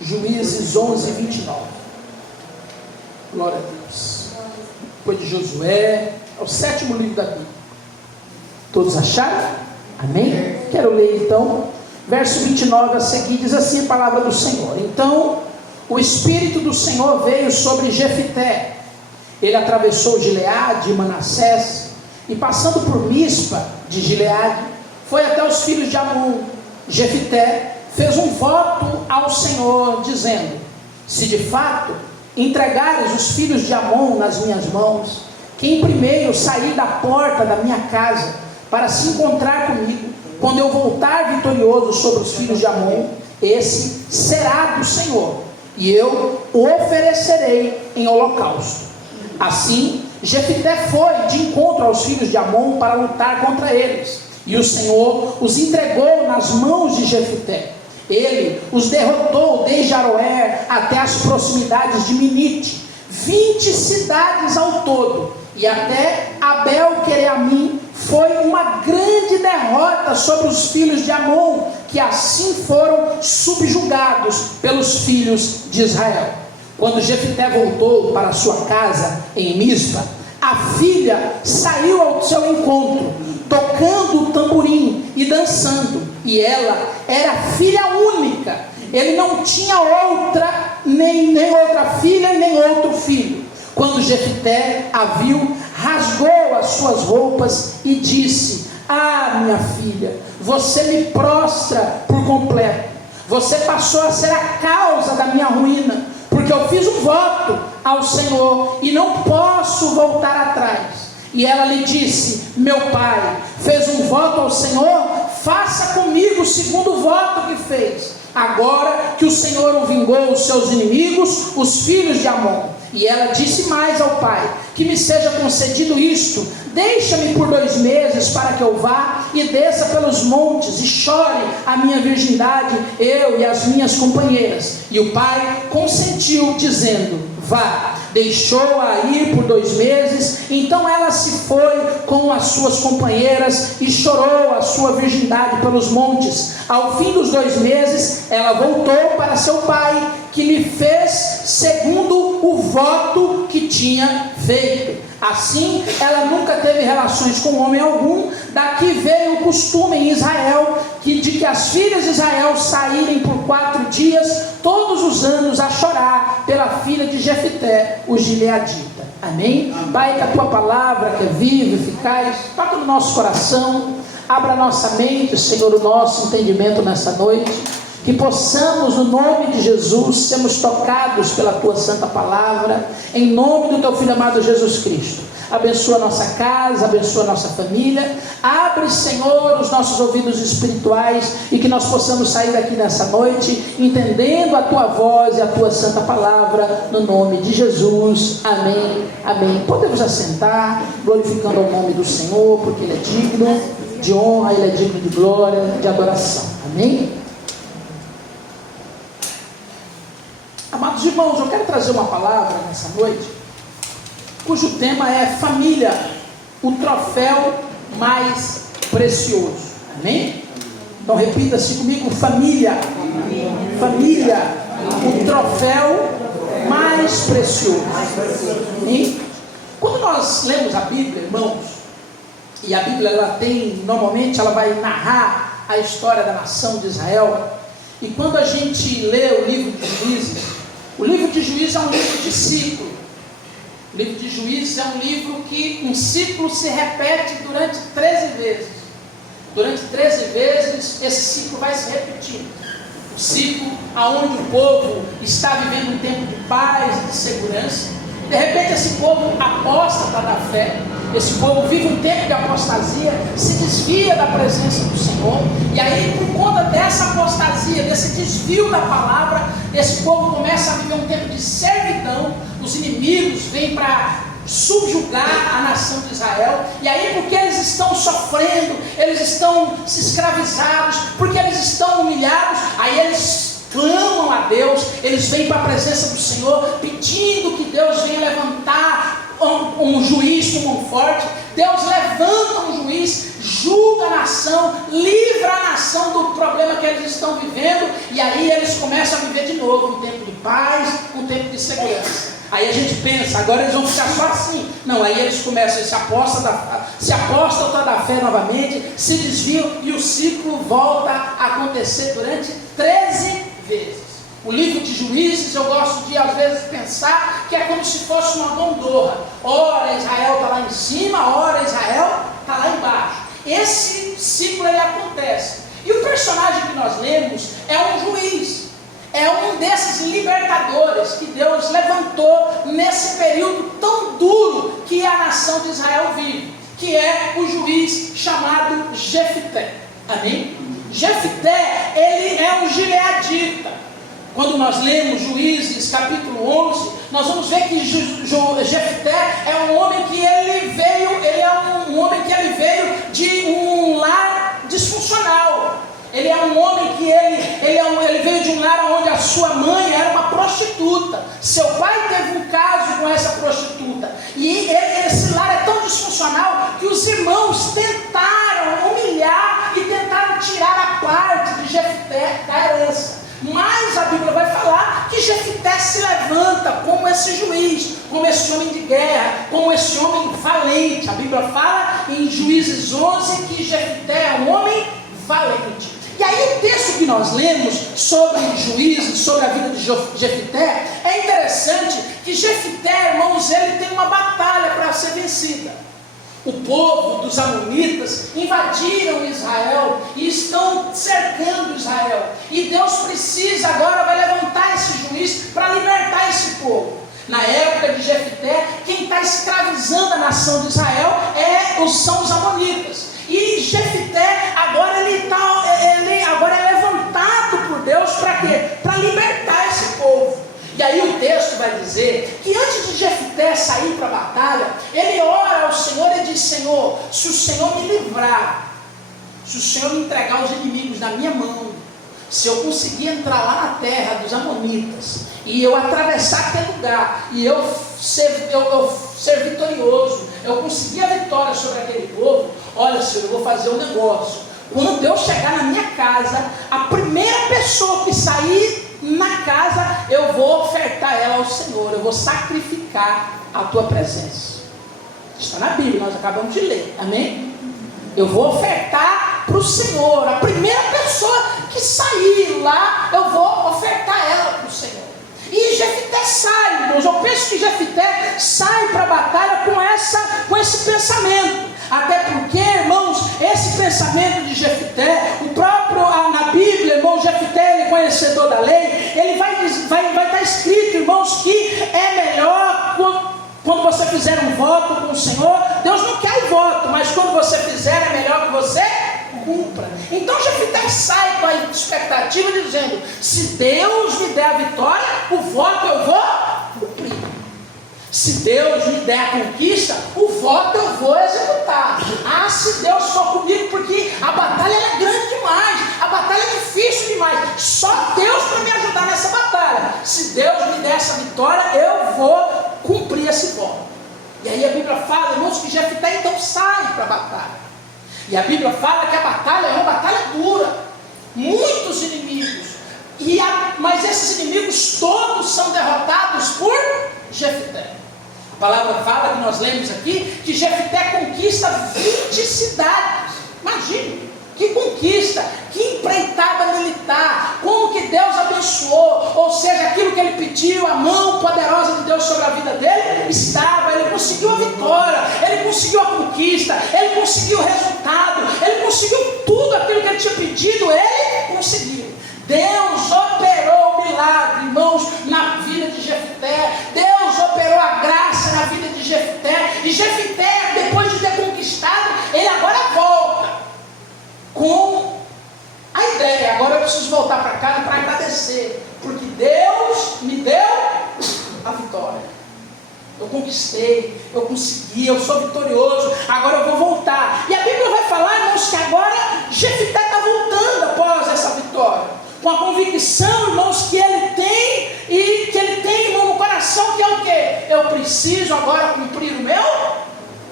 Juízes 11, 29. Glória a Deus. Depois de Josué, é o 7º livro da Bíblia. Todos acharam? Amém? Quero ler então, verso 29 a seguir, diz assim a palavra do Senhor. Então, o Espírito do Senhor veio sobre Jefité. Ele atravessou Gileade e Manassés, e passando por Mispa de Gileade, foi até os filhos de Amon. Jefité fez um voto ao Senhor, dizendo: se de fato entregares os filhos de Amon nas minhas mãos, quem primeiro sair da porta da minha casa para se encontrar comigo, quando eu voltar vitorioso sobre os filhos de Amon, esse será do Senhor, e eu o oferecerei em holocausto. Assim, Jefité foi de encontro aos filhos de Amon para lutar contra eles, e o Senhor os entregou nas mãos de Jefité. Ele os derrotou desde Aroer até as proximidades de Minite, 20 cidades ao todo, e até Abel-Quereamim. Foi uma grande derrota sobre os filhos de Amon, que assim foram subjugados pelos filhos de Israel. Quando Jefité voltou para sua casa em Mispa, a filha saiu ao seu encontro, tocando o tamborim e dançando, e ela era filha única. Ele não tinha outra, nem outra filha, nem outro filho. Quando Jefité a viu, rasgou as suas roupas e disse: ah, minha filha, você me prostra por completo. Você passou a ser a causa da minha ruína, porque eu fiz um voto ao Senhor e não posso voltar atrás. E ela lhe disse: meu pai fez um voto ao Senhor, faça comigo segundo o voto que fez. Agora que o Senhor o vingou os seus inimigos, os filhos de Amon. E ela disse mais ao pai: que me seja concedido isto, deixa-me por 2 meses para que eu vá e desça pelos montes e chore a minha virgindade, eu e as minhas companheiras. E o pai consentiu, dizendo: vá. Deixou-a ir por 2 meses. Então ela se foi com as suas companheiras e chorou a sua virgindade pelos montes. Ao fim dos 2 meses, ela voltou para seu pai, que lhe fez segundo o voto que tinha feito. Assim, ela nunca teve relações com homem algum. Daqui veio o costume em Israel, de que as filhas de Israel saírem por 4 dias, todos os anos, a chorar pela filha de Jefité, o gileadita. Amém? Amém. Pai, que a tua palavra, que é viva, eficaz, toca no nosso coração, abra a nossa mente, Senhor, o nosso entendimento nessa noite. Que possamos, no nome de Jesus, sermos tocados pela Tua Santa Palavra, em nome do Teu Filho amado Jesus Cristo. Abençoa a nossa casa, abençoa a nossa família. Abre, Senhor, os nossos ouvidos espirituais, e que nós possamos sair daqui nessa noite, entendendo a Tua voz e a Tua Santa Palavra, no nome de Jesus. Amém, amém. Podemos assentar, glorificando o nome do Senhor, porque Ele é digno de honra, Ele é digno de glória, de adoração. Amém? Amados irmãos, eu quero trazer uma palavra nessa noite, cujo tema é família, o troféu mais precioso. Amém? Então repita-se comigo: família, família, o troféu mais precioso. Amém? Quando nós lemos a Bíblia, irmãos, e a Bíblia normalmente ela vai narrar a história da nação de Israel, e quando a gente lê o livro de Juízes, o livro de Juízes é um livro de ciclo. O livro de Juízes é um livro que um ciclo se repete durante 13 vezes. Durante 13 vezes esse ciclo vai se repetindo. O ciclo onde o povo está vivendo um tempo de paz e de segurança. De repente esse povo apóstata da fé, esse povo vive um tempo de apostasia, se desvia da presença do Senhor, e aí por conta dessa apostasia, desse desvio da palavra, esse povo começa a viver um tempo de servidão. Os inimigos vêm para subjugar a nação de Israel, e aí porque eles estão sofrendo, eles estão se escravizados, porque eles estão humilhados, aí eles clamam a Deus, eles vêm para a presença do Senhor, pedindo que Deus venha levantar um juiz com mão forte. Deus levanta um juiz, julga a nação, livra a nação do problema que eles estão vivendo, e aí eles começam a viver de novo um tempo de paz, um tempo de segurança. Aí a gente pensa, agora eles vão ficar só assim. Não, aí eles começam, se apostam da fé novamente, se desviam, e o ciclo volta a acontecer durante 13 vezes. O livro de Juízes, eu gosto de às vezes pensar que é como se fosse uma gangorra. Ora Israel está lá em cima, ora Israel está lá embaixo. Esse ciclo ele acontece. E o personagem que nós lemos é um juiz. É um desses libertadores que Deus levantou nesse período tão duro que a nação de Israel vive, que é o juiz chamado Jefté. Amém? Jefté, ele é um gileadita. Quando nós lemos Juízes capítulo 11, nós vamos ver que Jefté é um homem que ele veio de um lar disfuncional. Ele é um homem que ele veio de um lar onde a sua mãe era uma prostituta. Seu pai teve um caso com essa prostituta. E esse lar é tão disfuncional que os irmãos tentaram humilhar e tentaram tirar a parte de Jefté da herança. Mas a Bíblia vai falar que Jefté se levanta como esse juiz, como esse homem de guerra, como esse homem valente. A Bíblia fala em Juízes 11 que Jefté é um homem valente. E aí o texto que nós lemos sobre Juízes, sobre a vida de Jefté, é interessante que Jefté, irmãos, ele tem uma batalha para ser vencida. O povo dos amonitas invadiram Israel e estão cercando Israel. E Deus precisa agora, vai levantar esse juiz para libertar esse povo. Na época de Jefté, quem está escravizando a nação de Israel são os amonitas. E Jefté agora agora é levantado por Deus para quê? Para libertar esse povo. E aí o texto vai dizer que antes de Jefté sair para a batalha, ele ora ao Senhor e diz: Senhor, se o Senhor me livrar, se o Senhor me entregar os inimigos na minha mão, se eu conseguir entrar lá na terra dos amonitas, e eu atravessar aquele lugar, e eu ser vitorioso, eu conseguir a vitória sobre aquele povo, olha Senhor, eu vou fazer um negócio. Quando eu chegar na minha casa, a primeira pessoa que sair na casa, eu vou ofertar ela ao Senhor, eu vou sacrificar a tua presença. Está na Bíblia, nós acabamos de ler, amém? Eu vou ofertar para o Senhor, a primeira pessoa que sair lá, eu vou ofertar ela para o Senhor. E Jefté sai, irmãos. Eu penso que Jefté sai para a batalha com esse pensamento. Até porque, irmãos, esse pensamento de Jefté, o próprio na Bíblia, irmão, Jefté, ele conhecedor da lei, ele vai estar escrito, irmãos, que é melhor quando você fizer um voto com o Senhor. Deus não quer o voto, mas quando você fizer, é melhor que você cumpra. Então Jefté sai com a expectativa dizendo: se Deus me der a vitória, o voto eu vou cumprir. Se Deus me der a conquista, o voto eu vou executar. Ah, se Deus for comigo, porque a batalha é grande demais, a batalha é difícil demais, só Deus para me ajudar nessa batalha. Se Deus me der essa vitória, eu vou cumprir esse voto. E aí a Bíblia fala, irmãos, que Jefté então sai para a batalha. E a Bíblia fala que a batalha é uma batalha dura, muitos inimigos, mas esses inimigos todos são derrotados por Jefté. A palavra fala, que nós lemos aqui, que Jefté conquista 20 cidades. Imagine, que conquista, que empreitada militar, como que Deus abençoou, ou seja, aquilo que ele pediu, a mão poderosa de Deus sobre a vida dele, estava, ele conseguiu a vitória, ele conseguiu a conquista, ele conseguiu o resultado, ele conseguiu tudo aquilo que ele tinha pedido, ele conseguiu. Deus operou o milagre, irmãos, na vida de Jefté. Deus operou a graça na vida de Jefté. E Jefté, depois de ter conquistado, ele agora volta com a ideia: agora eu preciso voltar para casa para agradecer, porque Deus me deu a vitória. Eu conquistei, eu consegui, eu sou vitorioso, agora eu vou voltar. E a Bíblia vai falar, irmãos, que agora Jefté está voltando após essa vitória, com a convicção, irmãos, que ele tem, e que ele tem, irmão, no coração, que é o quê? Eu preciso agora cumprir o meu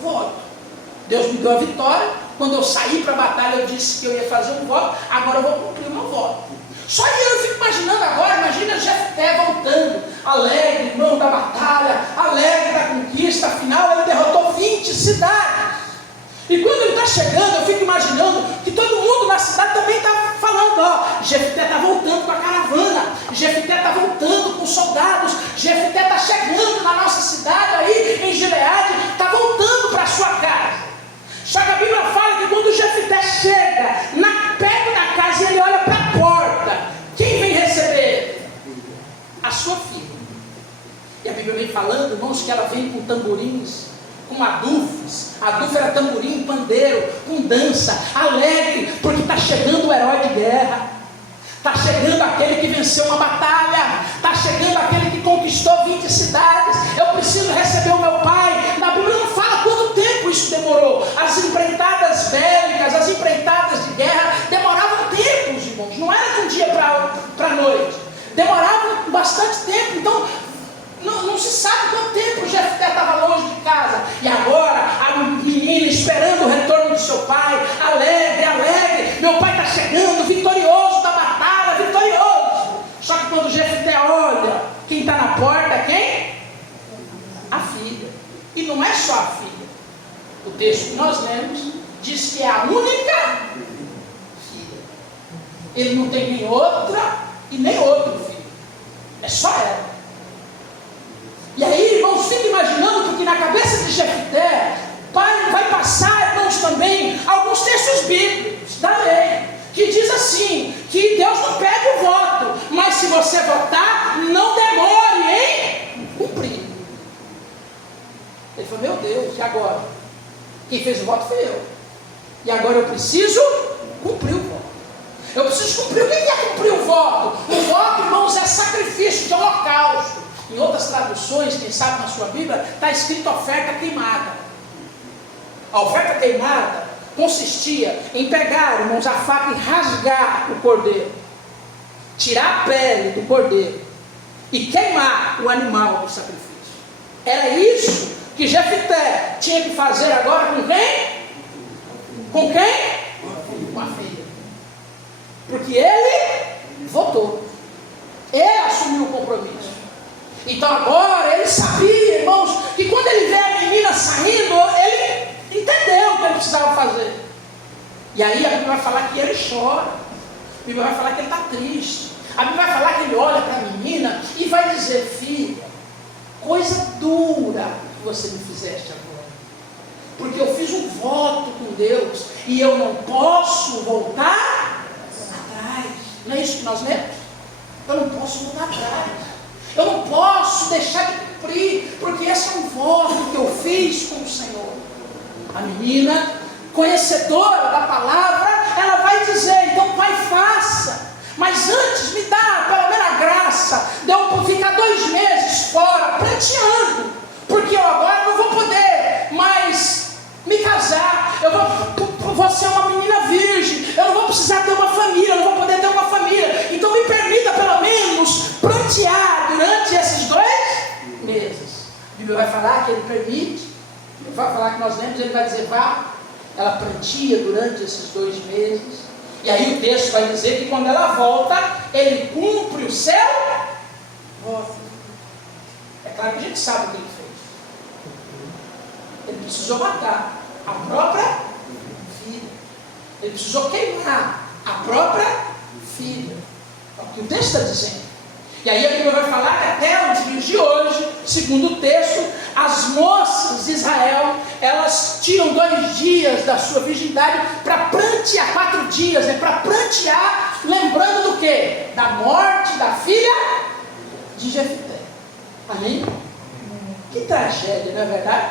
voto. Deus me deu a vitória, quando eu saí para a batalha, eu disse que eu ia fazer um voto, agora eu vou cumprir o meu voto. Só que eu fico imaginando agora, imagina Jefté voltando, alegre, irmão da batalha, alegre da conquista, afinal ele derrotou 20 cidades. E quando ele está chegando, eu fico imaginando que todo mundo na cidade também está falando, ó, Jefté está voltando com a caravana, Jefté está voltando com os soldados, Jefté está chegando na nossa cidade aí, em Gileade, está voltando para a sua casa. Só que a Bíblia fala que quando Jefté chega perto da casa, ele olha para a porta, quem vem receber? A sua filha. E a Bíblia vem falando, irmãos, que ela vem com tamborins, com adufes. Adufo era tamborim, pandeiro, com dança, alegre, porque está chegando o herói de guerra, está chegando aquele que venceu uma batalha, está chegando aquele que conquistou 20 cidades. Eu preciso receber o meu pai. Na Bíblia não fala quanto tempo isso demorou. As empreitadas bélicas, as empreitadas de guerra demoravam tempos, irmãos, não era de um dia para a noite, demoravam bastante tempo. Então não se sabe quanto tempo Jefté estava longe de casa. E agora a menina esperando o retorno do seu pai, alegre, alegre, meu pai está chegando, vitorioso da batalha, vitorioso. Só que quando Jefté olha, quem está na porta é quem? A filha. E não é só a filha. O texto que nós lemos diz que é a única filha. Ele não tem nem outra e nem outro filho. É só ela. E aí, irmãos, fica imaginando, porque na cabeça de Jefté vai passar, irmãos, também alguns textos bíblicos da lei, que diz assim, que Deus não pede o voto, mas se você votar, não demore em cumprir. Ele falou, meu Deus, e agora? Quem fez o voto foi eu. E agora eu preciso cumprir o voto. Eu preciso cumprir. O que é cumprir o voto? O voto, irmãos, é sacrifício de holocausto. Em outras traduções, quem sabe na sua Bíblia, está escrito oferta queimada. A oferta queimada consistia em pegar, irmãos, a faca e rasgar o cordeiro, tirar a pele do cordeiro e queimar o animal do sacrifício. Era isso que Jefté tinha que fazer agora com quem? Com quem? Com a filha. Porque ele votou. Ele assumiu o compromisso. Então agora ele sabia, irmãos, que quando ele vê a menina saindo, ele entendeu o que ele precisava fazer. E aí a Bíblia vai falar que ele chora. A Bíblia vai falar que ele está triste. A Bíblia vai falar que ele olha para a menina e vai dizer, filha, coisa dura que você me fizeste agora. Porque eu fiz um voto com Deus e eu não posso voltar atrás. Não é isso que nós lemos? Eu não posso voltar atrás. Eu não posso deixar de cumprir, porque esse é um voto que eu fiz com o Senhor. A menina, conhecedora da palavra, ela vai dizer, então pai, faça. Mas antes me dá pelo menos a graça de eu ficar 2 meses fora, pranteando. Porque eu agora não vou poder mais me casar. Eu vou ser uma menina virgem. Eu não vou precisar ter uma família, eu não vou poder ter uma família. Então me permita pelo menos prantear durante esses 2 meses. A Bíblia vai falar que ele permite. Ele vai falar que nós lemos, ele vai dizer, vá. Ela prantia durante esses 2 meses. E aí o texto vai dizer que quando ela volta, ele cumpre o seu voto. É claro que a gente sabe o que ele fez. Ele precisou matar a própria filha. Ele precisou queimar a própria filha. É o que o texto está dizendo. E aí a Bíblia vai falar que até os dias de hoje, segundo o texto, as moças de Israel, elas tiram 2 dias da sua virgindade para prantear, 4 dias, para prantear, lembrando do quê? Da morte da filha de Jefté. Amém? Que tragédia, não é verdade?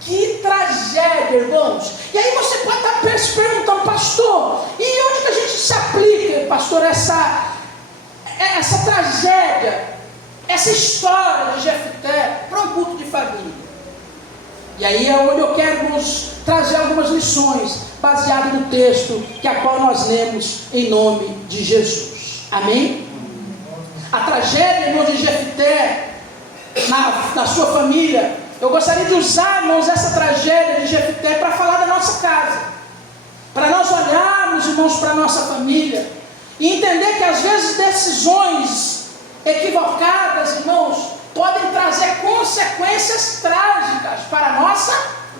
Que tragédia, irmãos. E aí você pode estar se perguntando, pastor, e onde que a gente se aplica, pastor, essa tragédia, essa história de Jefté para um culto de família? E aí é onde eu quero nos trazer algumas lições baseadas no texto que a qual nós lemos em nome de Jesus. Amém? A tragédia, irmão, de Jefté na sua família Eu gostaria de usar, irmãos, essa tragédia de Jefté para falar da nossa casa. Para nós olharmos, irmãos, para a nossa família e entender que às vezes decisões equivocadas, irmãos, podem trazer consequências trágicas para a nossa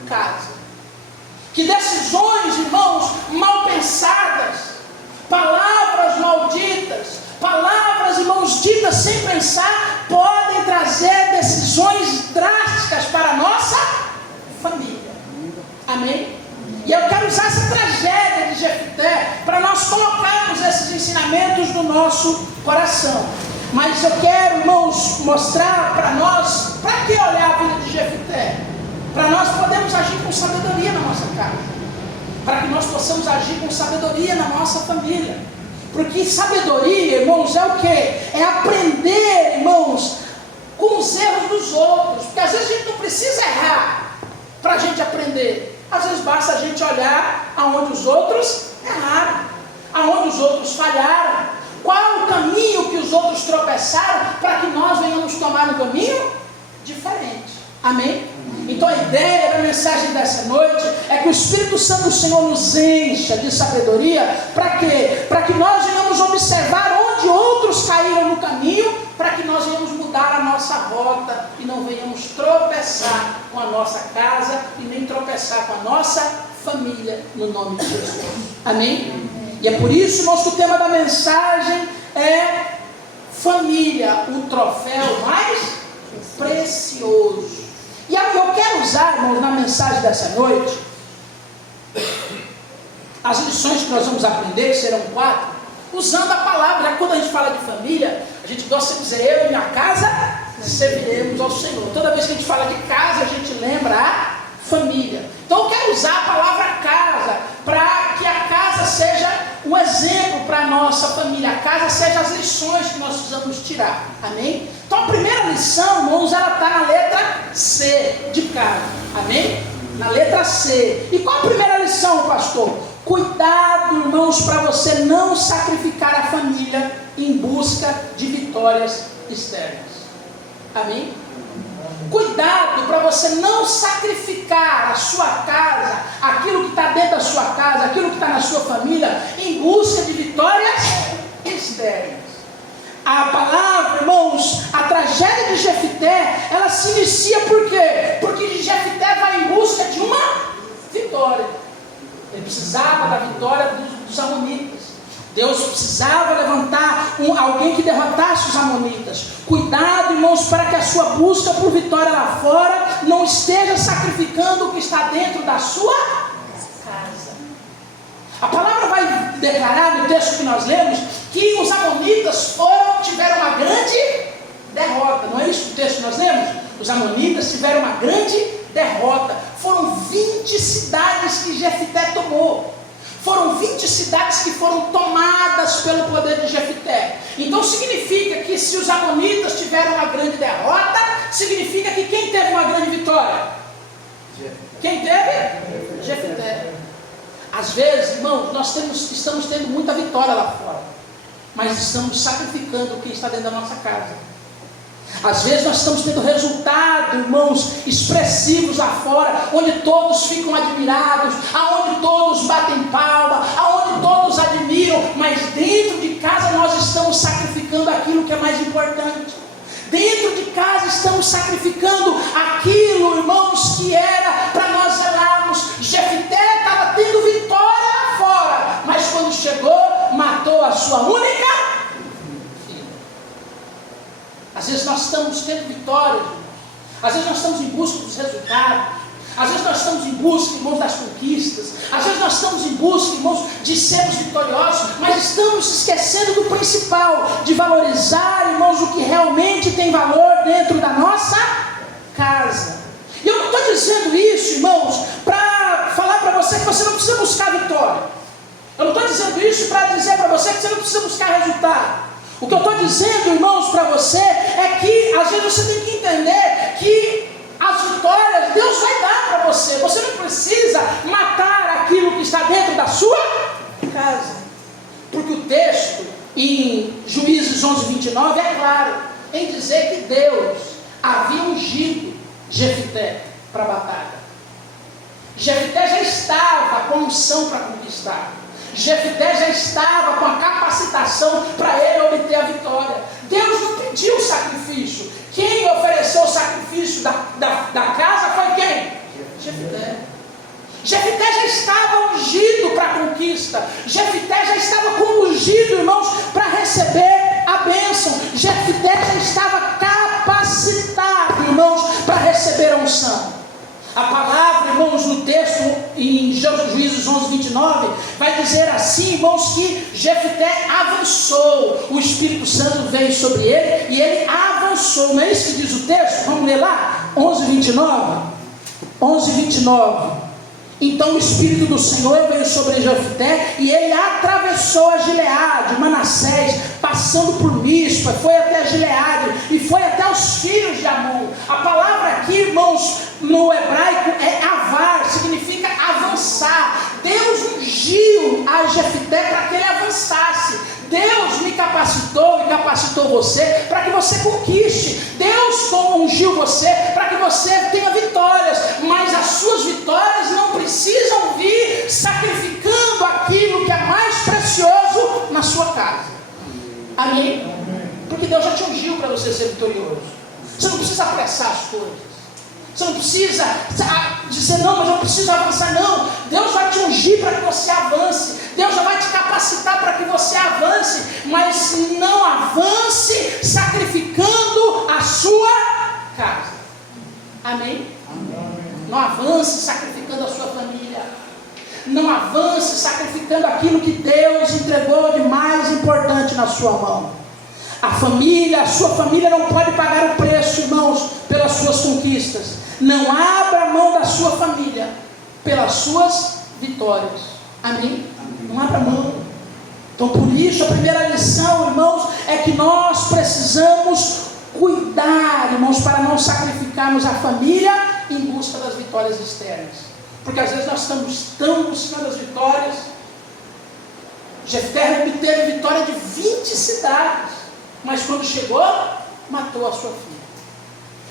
casa. Que decisões, irmãos, mal pensadas, palavras malditas, palavras, irmãos, ditas sem pensar, podem trazer decisões drásticas para a nossa família. Amém? E eu quero usar essa tragédia de Jefté para nós colocarmos esses ensinamentos no nosso coração. Mas eu quero, irmãos, mostrar para nós, para que olhar a vida de Jefté? Para nós podermos agir com sabedoria na nossa casa. Para que nós possamos agir com sabedoria na nossa família. Porque sabedoria, irmãos, é o quê? É aprender, irmãos, com os erros dos outros. Porque às vezes a gente não precisa errar para a gente aprender. Às vezes basta a gente olhar aonde os outros erraram, aonde os outros falharam, qual o caminho que os outros tropeçaram, para que nós venhamos tomar um caminho diferente. Amém? Então a ideia da mensagem dessa noite é que o Espírito Santo do Senhor nos encha de sabedoria. Para quê? Para que nós venhamos observar onde outros caíram no caminho, para que nós venhamos mudar a nossa rota e não venhamos tropeçar com a nossa casa e nem tropeçar com a nossa família, no nome de Jesus. Amém? E é por isso, irmãos, que o tema da mensagem é família, o troféu mais precioso. E eu quero usar, irmãos, na mensagem dessa noite, as lições que nós vamos aprender, que serão 4, usando a palavra. Quando a gente fala de família, a gente gosta de dizer: eu e minha casa serviremos ao Senhor. Toda vez que a gente fala de casa, a gente lembra a família. Então eu quero usar a palavra casa, para que a casa seja um exemplo para a nossa família, a casa seja as lições que nós precisamos tirar. Amém? Então a primeira lição, irmãos, ela está na letra C de casa. Amém? Na letra C. E qual a primeira lição, pastor? Cuidado, irmãos, para você não sacrificar a família em busca de vitórias externas. Amém? Cuidado para você não sacrificar a sua casa, aquilo que está dentro da sua casa, aquilo que está na sua família, em busca de vitórias externas. A palavra, irmãos, a tragédia de Jefté, ela se inicia por quê? Porque Jefté vai em busca de uma vitória. Ele precisava da vitória dos amonitas. Deus precisava levantar alguém que derrotasse os amonitas. Cuidado, irmãos, para que a sua busca por vitória lá fora não esteja sacrificando o que está dentro da sua casa. A palavra vai declarar no texto que nós lemos que os amonitas tiveram uma grande derrota. Não é isso o texto que nós lemos? Os amonitas tiveram uma grande derrota. Foram 20 cidades que Jefté tomou. Foram 20 cidades que foram tomadas pelo poder de Jefté. Então significa que se os amonitas tiveram uma grande derrota, significa que quem teve uma grande vitória? Quem teve? Jefté. Às vezes, irmãos, nós estamos tendo muita vitória lá fora, mas estamos sacrificando o que está dentro da nossa casa. Às vezes nós estamos tendo resultados, irmãos, expressivos lá fora, onde todos ficam admirados, aonde todos batem palma, aonde todos admiram, mas dentro de casa nós estamos sacrificando aquilo que é mais importante. Dentro de casa estamos sacrificando aquilo, irmãos, que era para nós zelarmos. Jefté estava tendo vitória lá fora, mas quando chegou, matou a sua única. Às vezes nós estamos tendo vitórias, irmãos. Às vezes nós estamos em busca dos resultados. Às vezes nós estamos em busca, irmãos, das conquistas. Às vezes nós estamos em busca, irmãos, de sermos vitoriosos. Mas estamos esquecendo do principal, de valorizar, irmãos, o que realmente tem valor dentro da nossa casa. E eu não estou dizendo isso, irmãos, para falar para você que você não precisa buscar vitória. Eu não estou dizendo isso para dizer para você que você não precisa buscar resultado. O que eu estou dizendo, irmãos, para você é que às vezes você tem que entender que as vitórias Deus vai dar para você. Você não precisa matar aquilo que está dentro da sua casa. Porque o texto em Juízes 11:29 é claro em dizer que Deus havia ungido Jefité para a batalha. Jefité já estava com unção para conquistar. Jefité já estava com a capacitação para ele obter a vitória. Deus não pediu o sacrifício. Quem ofereceu o sacrifício da casa foi quem? Jefité. Jefité já estava ungido para a conquista. Jefité já estava ungido, irmãos, para receber a bênção. Jefité já estava capacitado, irmãos, para receber a unção. A palavra, irmãos, no texto em Juízes 11, 29, vai dizer assim, irmãos, que Jefité avançou. O Espírito Santo veio sobre ele e ele avançou. Não é isso que diz o texto? Vamos ler lá? 11, 29. 11, 29. Então o Espírito do Senhor veio sobre Jefité e ele atravessou a Gileade, Manassés, passando por Mispa, foi até a Gileade e foi até os filhos de Amon. A palavra aqui, irmãos, no hebraico é avar, significa avançar. Deus ungiu a Jefité para que ele avançasse. Deus me capacitou e capacitou você para que você conquiste. Deus ungiu você para que você tenha vitórias, mas as suas vitórias não precisam vir sacrificando aquilo que é mais precioso na sua casa. Amém? Porque Deus já te ungiu para você ser vitorioso. Você não precisa apressar as coisas. Você não precisa dizer, não, mas eu preciso avançar. Não, Deus vai te ungir para que você avance. Deus já vai te capacitar para que você avance. Mas não avance sacrificando a sua casa. Amém? Não avance sacrificando a sua família. Não avance sacrificando aquilo que Deus entregou de mais importante na sua mão. A sua família não pode pagar o preço, irmãos, pelas suas conquistas. Não abra mão da sua família pelas suas vitórias. Amém? Não abra mão. Então, por isso, a primeira lição, irmãos, é que nós precisamos cuidar, irmãos, para não sacrificarmos a família em busca das vitórias externas. Porque às vezes nós estamos tão buscando as vitórias. Jefté obteve vitória de 20 cidades, mas quando chegou, matou a sua filha.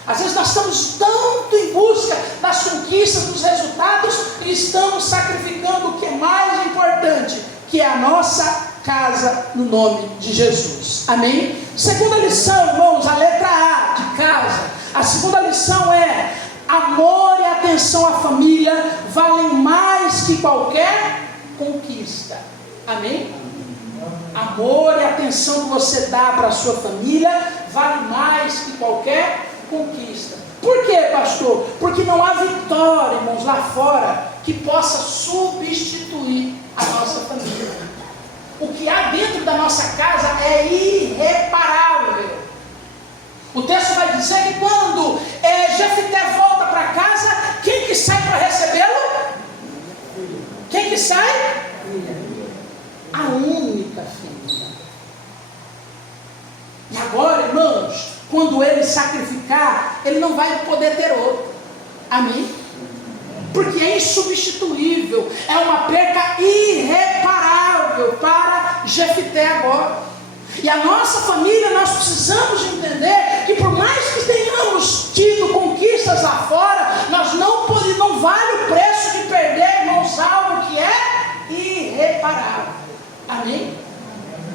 Às vezes nós estamos tanto em busca das conquistas, dos resultados, e estamos sacrificando o que é mais importante, que é a nossa casa, no nome de Jesus. Amém? Segunda lição, irmãos, a letra A de casa. A segunda lição é: amor e atenção à família valem mais que qualquer conquista. Amém? Amor e atenção que você dá para a sua família vale mais que qualquer conquista. Por quê, pastor? Porque não há vitória, irmãos, lá fora que possa substituir a nossa família. O que há dentro da nossa casa é irreparável. O texto vai dizer que quando Jefté volta para casa, quem que sai para recebê-lo? Quem que sai? A única filha. E agora, irmãos, quando ele sacrificar, ele não vai poder ter outro. Amém? Porque é insubstituível. É uma perca irreparável para Jefté agora. E a nossa família, nós precisamos entender que por mais que tenhamos tido conquistas lá fora, não vale o preço de perder, irmãos, algo que é irreparável. Amém?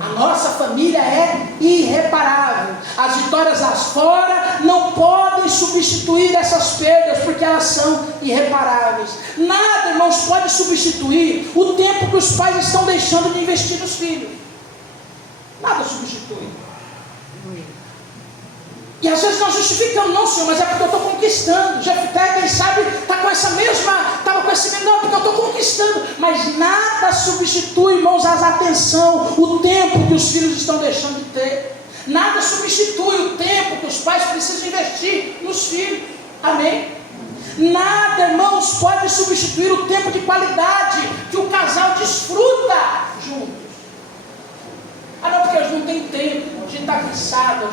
A nossa família é irreparável. As vitórias lá fora não podem substituir essas perdas, porque elas são irreparáveis. Nada, irmãos, pode substituir o tempo que os pais estão deixando de investir nos filhos. Nada substitui. E às vezes nós justificamos, não, Senhor, mas é porque eu estou conquistando. Jefté, quem sabe, estava com esse mesmo, não, porque eu estou conquistando. Mas nada substitui, irmãos, a atenção, o tempo que os filhos estão deixando de ter. Nada substitui o tempo que os pais precisam investir nos filhos. Amém? Nada, irmãos, pode substituir o tempo de qualidade que o casal desfruta juntos. Não, porque a gente não tem tempo, a gente está cansado,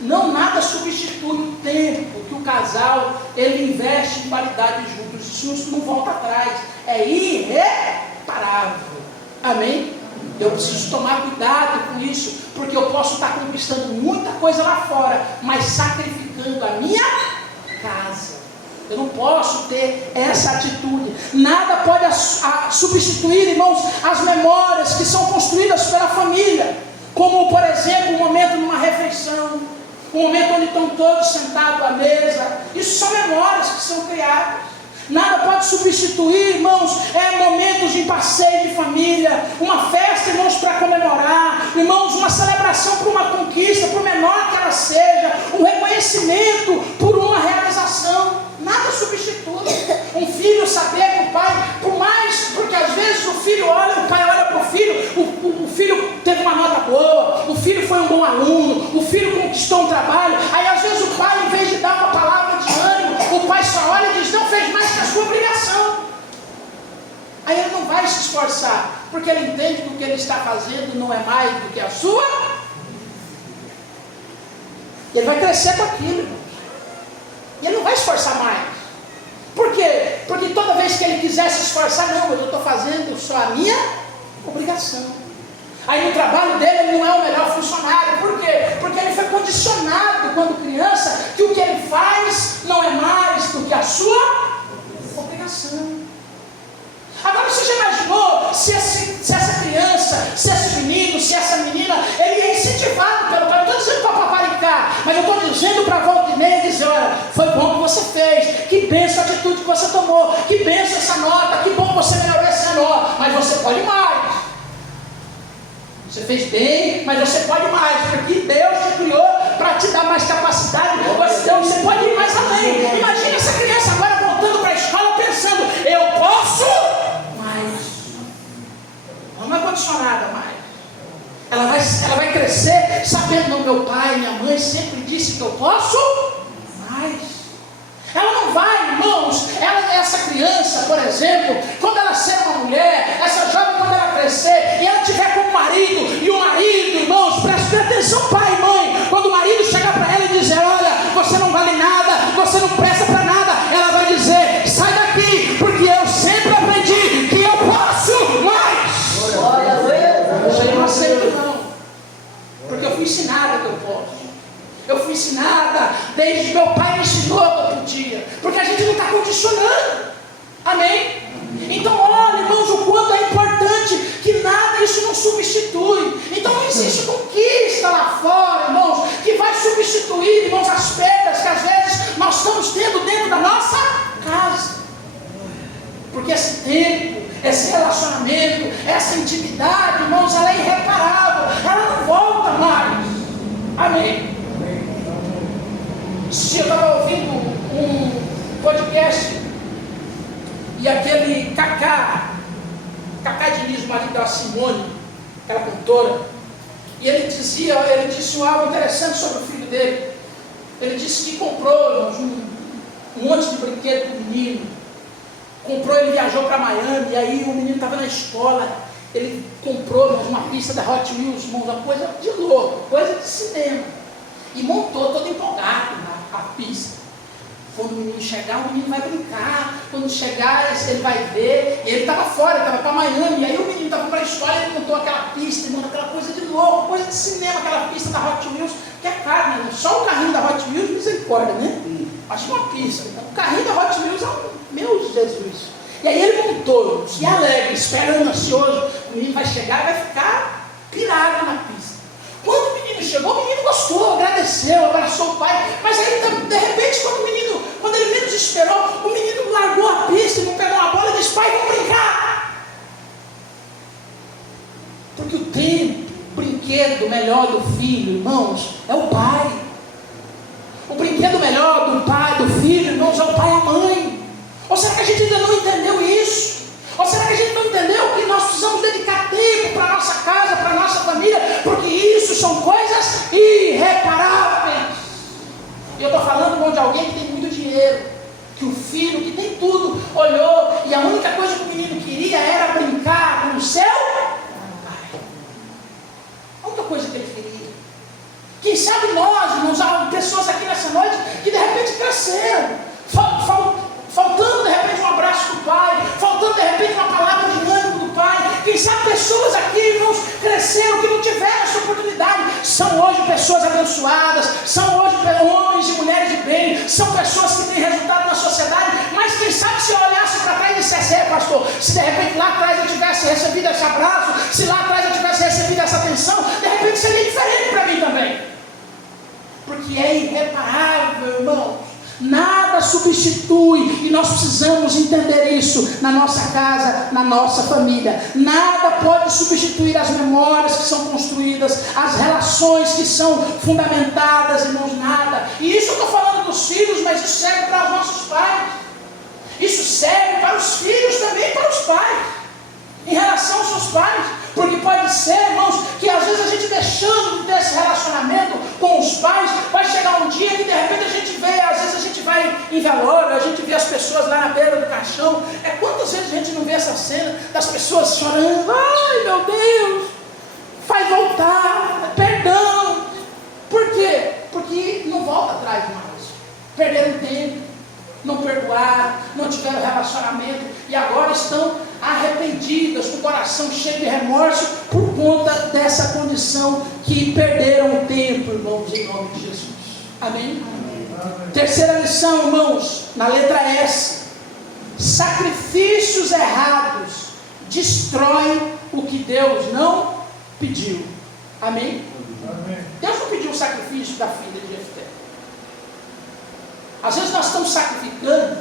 não, nada substitui o tempo que o casal ele investe em qualidade juntos. Isso não volta atrás, é irreparável. Amém? Eu preciso tomar cuidado com isso, porque eu posso estar conquistando muita coisa lá fora, mas sacrificando a minha casa. Eu não posso ter essa atitude. Nada pode substituir, irmãos, as memórias que são construídas pela família. Como, por exemplo, um momento numa refeição, um momento onde estão todos sentados à mesa. Isso são memórias que são criadas. Nada pode substituir, irmãos, momentos de passeio de família, uma festa, irmãos, para comemorar, irmãos, uma celebração por uma conquista, por menor que ela seja, um reconhecimento por uma realização. Nada substitui. Um filho saber que o pai, por mais, porque às vezes o pai olha para o filho, o filho teve uma nota boa, o filho foi um bom aluno, o filho conquistou um trabalho, aí às vezes o pai, em vez de dar uma palavra de ânimo, o pai só olha e diz, não fez mais que a sua obrigação. Aí ele não vai se esforçar, porque ele entende que o que ele está fazendo não é mais do que a sua. Ele vai crescer com aquilo, irmãos. E ele não vai esforçar mais. Por quê? Porque toda vez que ele quiser se esforçar, não, eu estou fazendo só a minha obrigação. Aí no trabalho dele ele não é o melhor funcionário. Por quê? Porque ele foi condicionado quando criança que o que ele faz não é mais do que a sua obrigação. Agora você já imaginou se essa criança, se esse menino, se essa menina, ele é incentivado pelo pai? Não estou dizendo para paparicar, mas eu estou dizendo para volta e meia dizer, olha, foi bom que você fez, que benção a atitude que você tomou, que benção essa nota, que bom que você melhorou essa nota, mas você pode mais. Você fez bem, mas você pode mais, porque Deus te criou para te dar mais capacidade, você pode ir mais além. Imagina essa criança agora voltando para a escola pensando, eu posso mais. Ela não é condicionada mais. Ela vai crescer sabendo, não, meu pai, minha mãe sempre disse que eu posso mais. Ela não vai, irmãos, essa criança, por exemplo, quando ela ser uma mulher, essa jovem quando ela crescer, e ela tiver com o marido, e o marido, irmãos, preste atenção, pai e mãe, quando o marido chegar para ela e dizer, olha, você não vale nada, você não presta para nada, ela vai dizer, sai daqui, porque eu sempre aprendi que eu posso mais. Eu não aceito não, porque eu fui ensinada que eu posso. Eu fui ensinada, desde meu pai me ensinou todo dia, porque a gente não está condicionando, amém? Então olha, irmãos, o quanto é importante que nada isso não substitui. Então não existe conquista lá fora, irmãos, que vai substituir, irmãos, as perdas que às vezes nós estamos tendo dentro da nossa casa, porque esse tempo, esse relacionamento, essa intimidade, irmãos, ela é irreparável, ela não volta mais, amém? Eu estava ouvindo um podcast e aquele Cacá Diniz, o marido da Simone, aquela cantora, e ele disse algo interessante sobre o filho dele. Ele disse que comprou um monte de brinquedo para o menino, ele viajou para Miami, e aí o menino estava na escola, ele comprou uma pista da Hot Wheels, uma coisa de louco, coisa de cinema, e montou todo empolgado a pista. Quando o menino chegar, o menino vai brincar. Quando chegar, ele vai ver. E ele estava fora, estava para Miami. E aí o menino estava para a escola e ele montou aquela pista, irmão, aquela coisa de louco, coisa de cinema, aquela pista da Hot Wheels, que é caro, né? Só o carrinho da Hot Wheels, misericórdia, né? Acho que uma pista. Então, o carrinho da Hot Wheels é meu Jesus. E aí ele montou, e alegre, esperando, ansioso. O menino vai chegar e vai ficar pirado na pista. Quando o menino chegou, o menino gostou, agradeceu, abraçou o pai, mas aí de repente quando ele menos esperou, o menino largou a pista, não pegou a bola e disse, pai, vamos brincar. Porque o tempo, o brinquedo melhor do filho, irmãos, é o pai. O brinquedo melhor do pai, do filho, irmãos, é o pai e a mãe. Ou será que a gente ainda não entendeu isso? Ou será que a gente não entendeu que nós precisamos dedicar tempo para a nossa casa, para a nossa família, porque isso são coisas irreparáveis. E eu estou falando, irmão, de alguém que tem muito dinheiro, que o filho que tem tudo olhou e a única coisa que o menino queria era brincar com o seu pai. A única coisa que ele queria. Quem sabe nós, irmãos, há pessoas aqui nessa noite que de repente cresceram, faltando de repente um abraço do pai, faltando de repente uma palavra de ânimo do pai. Quem sabe pessoas aqui, irmãos, cresceram que não tiveram essa oportunidade, são hoje pessoas abençoadas, são hoje homens e mulheres de bem, são pessoas que têm pastor. Se de repente lá atrás eu tivesse recebido esse abraço, se lá atrás eu tivesse recebido essa atenção, de repente seria diferente para mim também. Porque é irreparável, irmãos. Nada substitui, e nós precisamos entender isso na nossa casa, na nossa família. Nada pode substituir as memórias que são construídas, as relações que são fundamentadas, irmãos, nada. E isso eu estou falando dos filhos, mas isso serve para os nossos pais. Isso serve para os filhos também, para os pais, em relação aos seus pais. Porque pode ser, irmãos, que às vezes a gente deixando de ter esse relacionamento com os pais, vai chegar um dia que de repente a gente vê, às vezes a gente vai em velório, a gente vê as pessoas lá na beira do caixão. Quantas vezes a gente não vê essa cena das pessoas chorando? Ai, meu Deus, faz voltar, perdão. Por quê? Porque não volta atrás mais. Perderam tempo, não perdoaram, não tiveram relacionamento e agora estão arrependidas, com o coração cheio de remorso por conta dessa condição que perderam o tempo, irmãos, em nome de Jesus. Amém? Amém. Terceira lição, irmãos, na letra S: sacrifícios errados destroem o que Deus não pediu. Amém? Amém. Deus não pediu o sacrifício da filha de Jefté. Às vezes nós estamos sacrificando,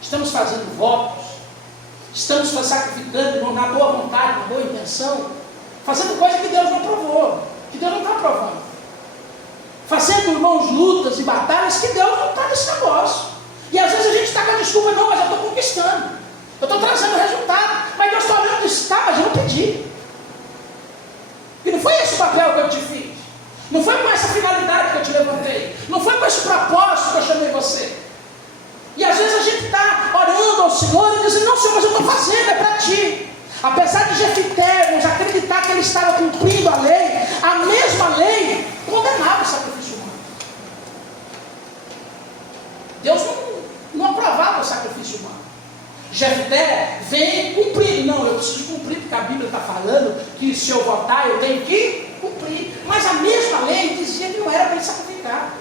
estamos fazendo votos, estamos sacrificando, irmão, na boa vontade, na boa intenção, fazendo coisa que Deus não aprovou, que Deus não está aprovando. Fazendo, irmãos, lutas e batalhas que Deus não está nesse negócio. E às vezes a gente está com a desculpa, não, mas eu estou conquistando, eu estou trazendo resultado, mas Deus está olhando e diz, tá, mas eu não pedi. E não foi esse o papel que eu te fiz. Não foi com essa finalidade que eu te levantei. Não foi com esse propósito que eu chamei você. E às vezes a gente está orando ao Senhor e dizendo, não, Senhor, mas eu estou fazendo, é para ti. Apesar de Jefté acreditar que ele estava cumprindo a mesma lei condenava o sacrifício humano. Deus não aprovava o sacrifício humano. Jefté vem cumprir. Não, eu preciso cumprir, porque a Bíblia está falando que se eu votar eu tenho que cumprir. Mas a mesma lei dizia que não era para ele sacrificar.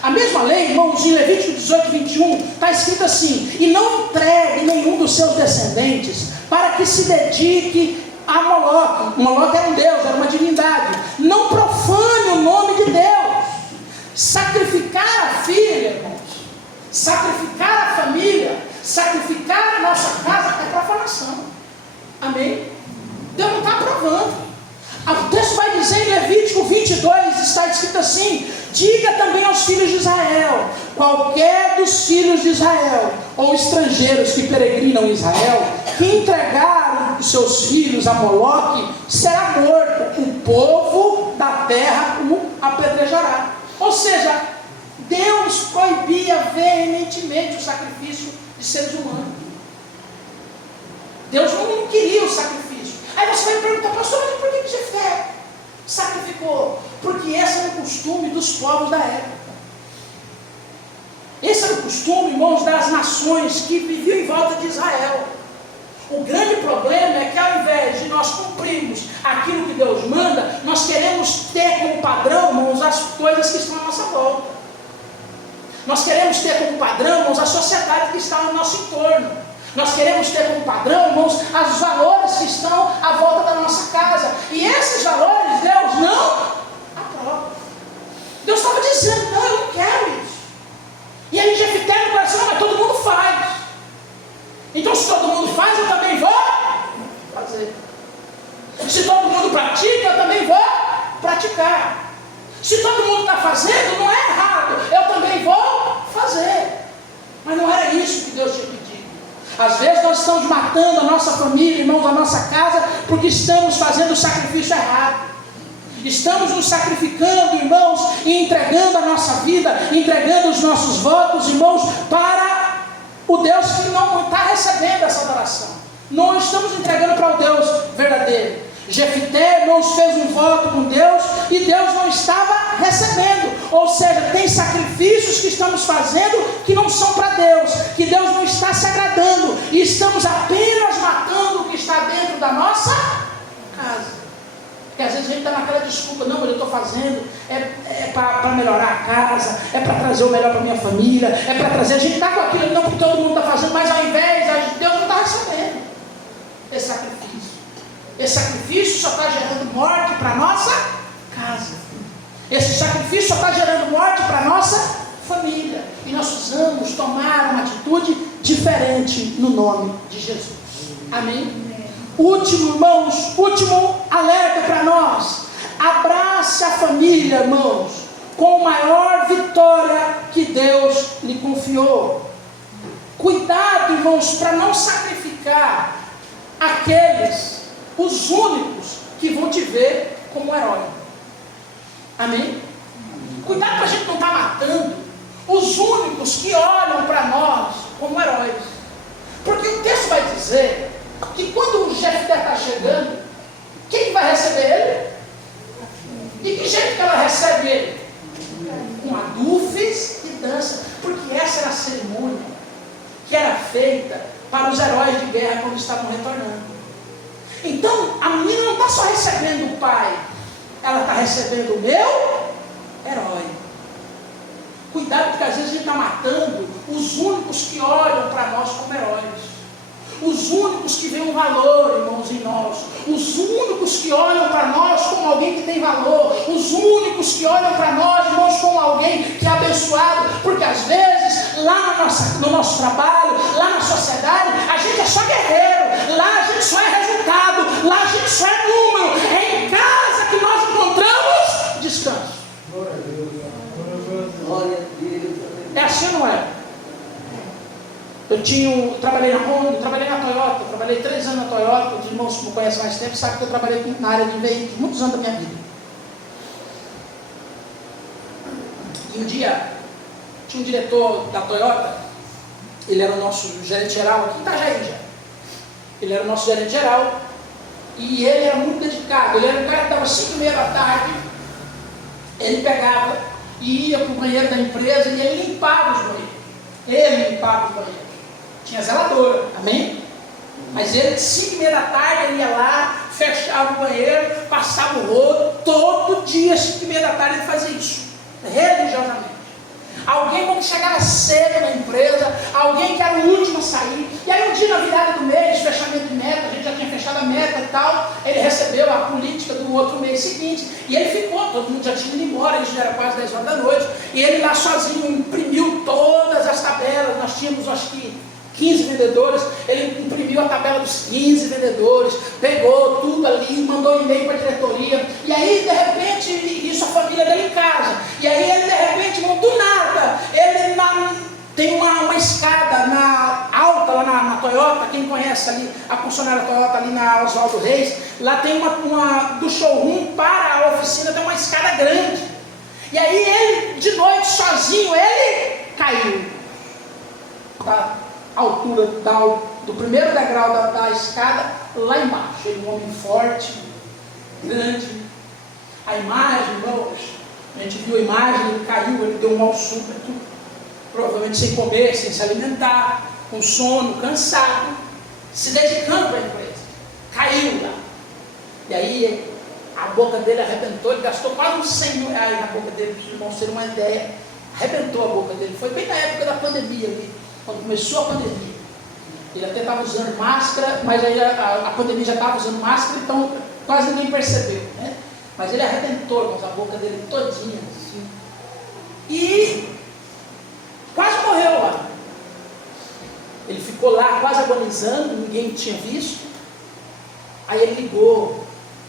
A mesma lei, irmãos, em Levítico 18, 21, está escrito assim: e não entregue nenhum dos seus descendentes para que se dedique a Moloque. Moloque era um deus, era uma divindade. Não profane o nome de Deus. Sacrificar a filha, irmãos, sacrificar a família, sacrificar a nossa casa é profanação. Amém? Deus não está aprovando. O texto vai dizer em Levítico 22, está escrito assim: diga também aos filhos de Israel, qualquer dos filhos de Israel, ou estrangeiros que peregrinam em Israel, que entregaram os seus filhos a Moloque, será morto, o povo da terra o apedrejará. Ou seja, Deus proibia veementemente o sacrifício de seres humanos. Deus não queria o sacrifício. Aí você vai perguntar, pastor, mas por que Jefté sacrificou? Porque esse era o costume dos povos da época. Esse era o costume, irmãos, das nações que viviam em volta de Israel. O grande problema é que ao invés de nós cumprirmos aquilo que Deus manda, nós queremos ter como padrão, irmãos, as coisas que estão à nossa volta. Nós queremos ter como padrão, irmãos, a sociedade que está no nosso entorno. Nós queremos ter como padrão, irmãos, os valores que estão à volta da nossa casa. E esses valores Deus não aprova. Deus estava dizendo, não, eu não quero isso. E aí Jefté no coração, mas todo mundo faz. Então se todo mundo faz, eu também vou fazer. Se todo mundo pratica, eu também vou praticar. Se todo mundo está fazendo, não é errado, eu também vou fazer. Mas não era isso que Deus tinha pedido. Às vezes nós estamos matando a nossa família, irmãos, a nossa casa, porque estamos fazendo o sacrifício errado. Estamos nos sacrificando, irmãos, e entregando a nossa vida, entregando os nossos votos, irmãos, para o Deus que não está recebendo essa adoração. Não estamos entregando para o Deus verdadeiro. Jefté, irmãos, fez um voto com Deus e Deus não estava recebendo. Ou seja, tem sacrifícios que estamos fazendo que não são para Deus, que Deus não está se agradando, e estamos apenas matando o que está dentro da nossa casa. Porque às vezes a gente está naquela desculpa, não, mas eu estou fazendo, é para melhorar a casa, é para trazer o melhor para a minha família, é para trazer, a gente está com aquilo, não, porque todo mundo está fazendo, mas ao invés, Deus não está recebendo esse sacrifício. Esse sacrifício só está gerando morte para a nossa casa. Esse sacrifício só está gerando morte para a nossa família. E nós precisamos tomar uma atitude diferente no nome de Jesus. Amém? Último, irmãos, último alerta para nós. Abrace a família, irmãos, com a maior vitória que Deus lhe confiou. Cuidado, irmãos, para não sacrificar aqueles, os únicos, que vão te ver como herói. Amém? Cuidado para a gente não estar matando os únicos que olham para nós como heróis. Porque o texto vai dizer que quando o Jefté está chegando, quem vai receber ele? De que jeito que ela recebe ele? Com adufes e dança. Porque essa era a cerimônia que era feita para os heróis de guerra quando estavam retornando. Então, a menina não está só recebendo o pai, ela está recebendo o meu herói. Cuidado, porque às vezes a gente está matando os únicos que olham para nós como heróis. Os únicos que veem um valor, irmãos, em nós. Os únicos que olham para nós como alguém que tem valor. Os únicos que olham para nós, irmãos, como alguém que é abençoado. Porque às vezes, lá no nosso trabalho, lá na sociedade, a gente é só guerreiro. Lá a gente só é resultado. Lá a gente só é número. É em casa que nós encontramos descanso. Glória a Deus. Glória a Deus. É assim ou não é? Trabalhei na Honda, trabalhei na Toyota, trabalhei 3 anos na Toyota. Os irmãos que me conhecem mais tempo sabem que eu trabalhei na área de veículos muitos anos da minha vida. E um dia, tinha um diretor da Toyota, ele era o nosso gerente geral aqui em Itajaí já. Ele era o nosso gerente geral e ele era muito dedicado. Ele era um cara que dava 5h30 da tarde, ele pegava e ia para o banheiro da empresa e ele limpava os banheiros. Ele limpava os banheiros. Tinha zeladora, amém? Mas ele, 5h30 da tarde, ele ia lá, fechava o banheiro, passava o rodo, todo dia, 5h30 da tarde, ele fazia isso, religiosamente. Alguém quando chegava cedo na empresa, alguém que era o último a sair, e aí um dia na virada do mês, fechamento de meta, a gente já tinha fechado a meta e tal, ele recebeu a política do outro mês seguinte, e ele ficou, todo mundo já tinha ido embora, isso já era quase 10 horas da noite, e ele lá sozinho imprimiu todas as tabelas, nós tínhamos acho que 15 vendedores, ele imprimiu a tabela dos 15 vendedores, pegou tudo ali, mandou e-mail para a diretoria, e aí de repente, isso a família dele em casa, e aí ele de repente, do nada, ele tem uma escada alta lá na Toyota, quem conhece ali, a funcionária Toyota ali na Oswaldo Reis, lá tem do showroom para a oficina, tem uma escada grande, e aí ele, de noite, sozinho, ele caiu, tá? Altura do primeiro degrau da escada, lá embaixo. Ele é um homem forte, grande. A imagem, irmãos, a gente viu a imagem, ele caiu, ele deu um mal súbito, provavelmente sem comer, sem se alimentar, com sono, cansado, se dedicando para a empresa. Caiu lá. E aí a boca dele arrebentou, ele gastou quase uns 100 mil reais na boca dele, para os irmãos terem uma ideia. Arrebentou a boca dele. Foi bem na época da pandemia ali. Quando começou a pandemia, ele até estava usando máscara, mas aí a pandemia já estava usando máscara, então quase ninguém percebeu, né? Mas ele arrebentou, irmãos, a boca dele todinha, assim, e quase morreu lá. Ele ficou lá quase agonizando, ninguém tinha visto. Aí ele ligou,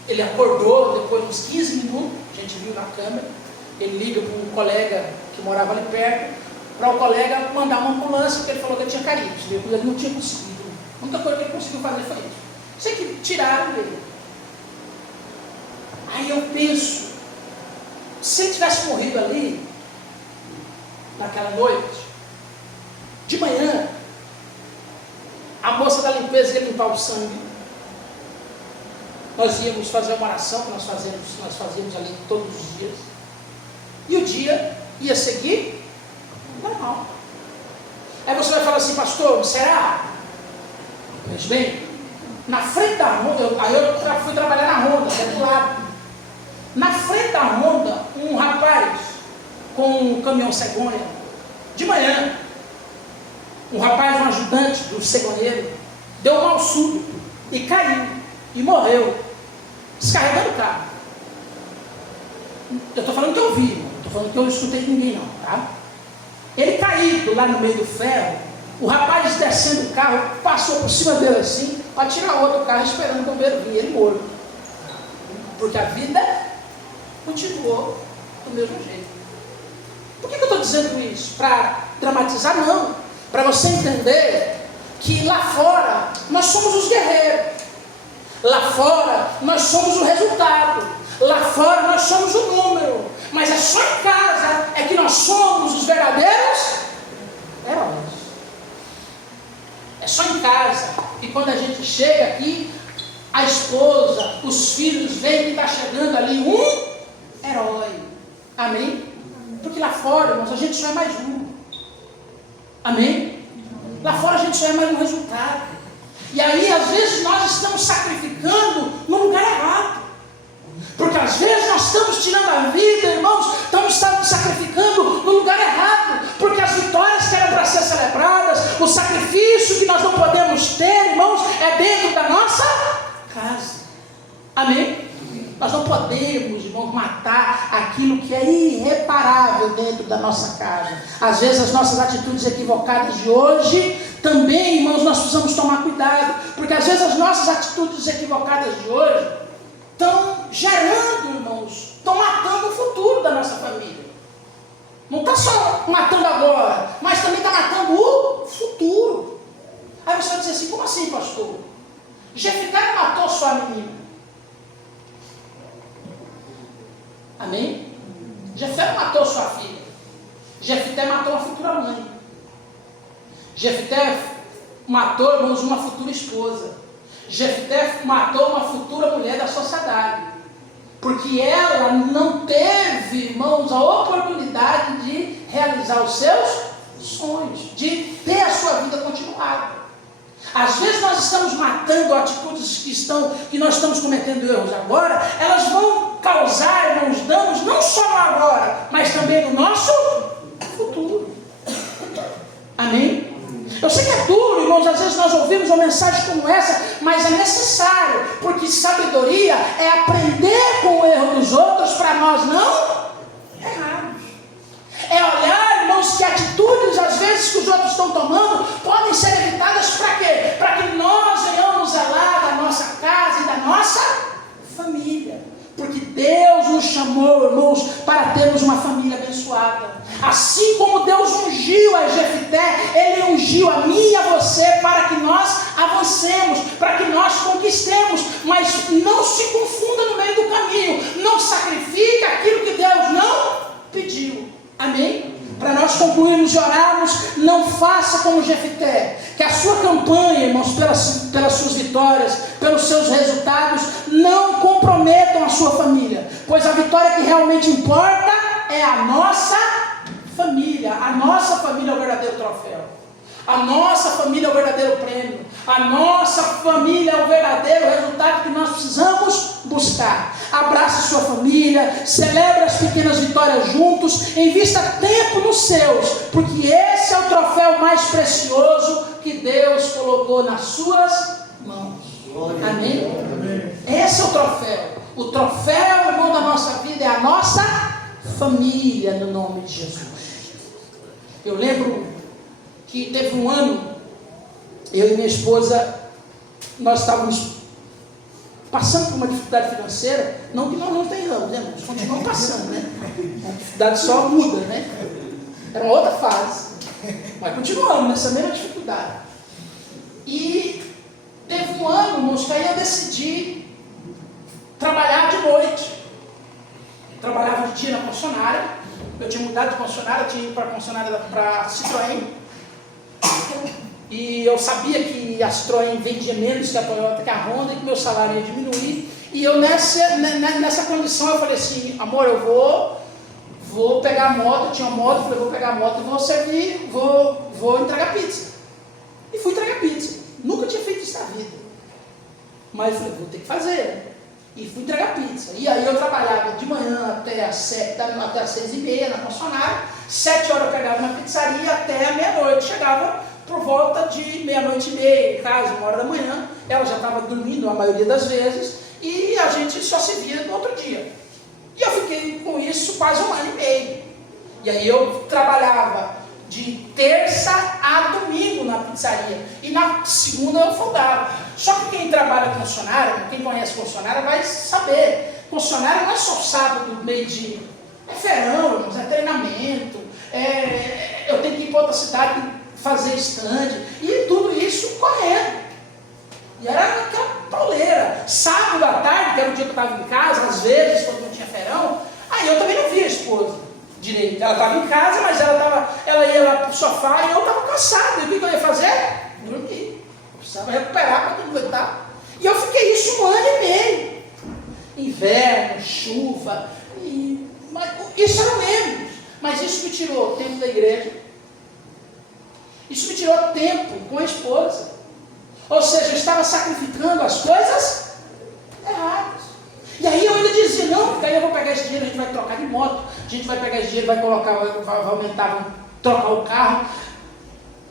ele acordou depois de uns 15 minutos, a gente viu na câmera, ele liga para um colega que morava ali perto, para o colega mandar uma ambulância, porque ele falou que ele tinha caído, ele não tinha conseguido. A única coisa que ele conseguiu fazer foi isso. Sei que tiraram dele. Aí eu penso, se ele tivesse morrido ali, naquela noite, de manhã, a moça da limpeza ia limpar o sangue, nós íamos fazer uma oração que nós fazíamos ali todos os dias, e o dia ia seguir normal. Aí você vai falar assim, pastor, será? Mas bem, na frente da Honda, aí eu fui trabalhar na Honda, que é do lado. Na frente da Honda, um rapaz com um caminhão cegonha, de manhã, um rapaz, um ajudante do cegonheiro, deu um mal súbito e caiu e morreu, descarregando o carro. Eu estou falando que eu vi, não estou falando que eu escutei de ninguém não, tá? Ele caído lá no meio do ferro, o rapaz descendo do carro, passou por cima dele assim, para tirar outro carro esperando o bombeiro vir, ele morto. Porque a vida continuou do mesmo jeito. Por que eu estou dizendo isso? Para dramatizar? Não. Para você entender que lá fora nós somos os guerreiros. Lá fora nós somos o resultado. Lá fora nós somos o número. Mas é só em casa é que nós somos os verdadeiros heróis. É só em casa. E quando a gente chega aqui, a esposa, os filhos veem que está chegando ali um herói. Amém? Porque lá fora, irmãos, a gente só é mais um. Amém? Lá fora a gente só é mais um resultado. E aí, às vezes, nós estamos sacrificando no lugar errado. Porque às vezes nós estamos tirando a vida, irmãos, estamos sacrificando no lugar errado. Porque as vitórias que eram para ser celebradas, o sacrifício que nós não podemos ter, irmãos, é dentro da nossa casa. Amém? Nós não podemos, irmãos, matar aquilo que é irreparável dentro da nossa casa. Às vezes as nossas atitudes equivocadas de hoje, também, irmãos, nós precisamos tomar cuidado. Porque às vezes as nossas atitudes equivocadas de hoje estão gerando, irmãos, estão matando o futuro da nossa família. Não está só matando agora, mas também está matando o futuro. Aí você vai dizer assim, como assim, pastor? Jefité matou sua menina. Amém? Jefté matou sua filha. Jefté matou uma futura mãe. Jefté matou, irmãos, uma futura esposa. Jefté matou uma futura mulher da sociedade. Porque ela não teve, irmãos, a oportunidade de realizar os seus sonhos, de ter a sua vida continuada. Às vezes nós estamos matando atitudes que nós estamos cometendo erros agora, elas vão causar, irmãos, danos não só no agora, mas também no nosso futuro. Amém? Eu sei que é duro, irmãos, às vezes nós ouvimos uma mensagem como essa, mas é necessário, porque sabedoria é aprender com o erro dos outros para nós não errarmos. É olhar, irmãos, que atitudes às vezes que os outros estão tomando podem ser evitadas para quê? Para que nós venhamos zelar da nossa casa e da nossa família. Porque Deus nos chamou, irmãos, para termos uma família abençoada. Assim como Deus ungiu a Jefité, Ele ungiu a mim e a você para que nós avancemos, para que nós conquistemos. Mas não se confunda no meio do caminho. Não sacrifique aquilo que Deus não pediu. Amém? Para nós concluirmos e orarmos, não faça como Jefité, que a sua campanha, irmãos, pelas suas vitórias, pelos seus resultados, não comprometam a sua família, pois a vitória que realmente importa é a nossa família. A nossa família é o verdadeiro troféu. A nossa família é o verdadeiro prêmio. A nossa família é o verdadeiro resultado que nós precisamos buscar. Abrace sua família, celebre as pequenas vitórias juntos, invista tempo nos seus, porque esse é o troféu mais precioso que Deus colocou nas suas mãos. Amém? Esse é o troféu. O troféu, irmão, da nossa vida é a nossa família, no nome de Jesus. Eu lembro que teve um ano, eu e minha esposa, nós estávamos passando por uma dificuldade financeira, não que nós não tenhamos, né? Nós continuamos passando, né? A dificuldade só muda, né? Era uma outra fase, mas continuamos nessa mesma dificuldade. E teve um ano, irmãos, que aí eu decidi trabalhar de noite. Eu trabalhava de dia na concessionária, eu tinha mudado de concessionária, eu tinha ido para a concessionária para Citroën. E eu sabia que a Citroën vendia menos que a Toyota, que a Honda, e que meu salário ia diminuir. E eu nessa condição eu falei assim, amor, eu vou pegar a moto, eu tinha uma moto, eu falei, vou pegar a moto e vou servir, vou entregar pizza. E fui entregar pizza. Nunca tinha feito isso na vida. Mas eu falei, vou ter que fazer. e fui entregar pizza. E aí eu trabalhava de manhã até às 6h30 na concessionária, 7 horas eu pegava na pizzaria até a meia-noite, chegava por volta de meia-noite e meia, em casa, 1h da manhã, ela já estava dormindo a maioria das vezes, e a gente só se via no outro dia. E eu fiquei com isso quase 1 ano e meio. E aí eu trabalhava de terça a domingo na pizzaria, e na segunda eu folgava. Só que quem trabalha com funcionário, quem conhece funcionário vai saber, funcionário não é só sábado, meio-dia, é ferão, é treinamento, eu tenho que ir para outra cidade fazer stand, e tudo isso correndo. E era aquela pauleira. Sábado à tarde, que era o dia que eu estava em casa, às vezes, quando não tinha ferão, aí eu também não via a esposa direito. Ela estava em casa, mas ela ia lá para o sofá e eu estava cansado. E o que eu ia fazer? Dormir. Eu precisava recuperar para tudo aguentar. E eu fiquei isso 1 ano e meio. Inverno, chuva, mas isso era menos. Mas isso me tirou o tempo da igreja. Isso me tirou tempo com a esposa. Ou seja, eu estava sacrificando as coisas erradas. E aí eu ainda dizia, não, porque aí eu vou pegar esse dinheiro, a gente vai trocar de moto, a gente vai pegar esse dinheiro, vai colocar, vai aumentar, vai trocar o carro.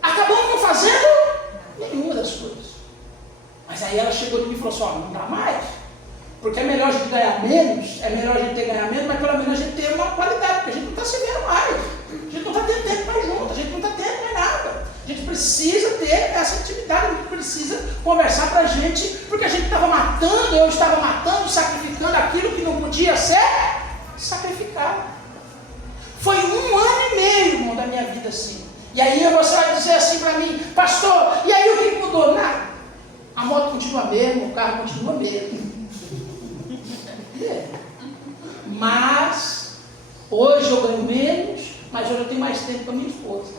Acabamos não fazendo nenhuma das coisas. Mas aí ela chegou de mim e falou assim, ó, não dá mais. Porque é melhor a gente ganhar menos, é melhor a gente ter ganhar menos, mas pelo menos a gente ter uma qualidade, porque a gente não está se vendo mais. A gente não está tendo tempo mais junto, a gente não está tendo mais nada. A gente precisa ter essa atividade, a gente precisa conversar para a gente, porque a gente estava matando, eu estava matando, sacrificando aquilo que não podia ser sacrificado. Foi 1 ano e meio, irmão, da minha vida assim. E aí você vai dizer assim para mim, pastor, e aí o que mudou? Nada. A moto continua mesmo, o carro continua mesmo. Mas hoje eu ganho menos, mas hoje eu tenho mais tempo com a minha esposa.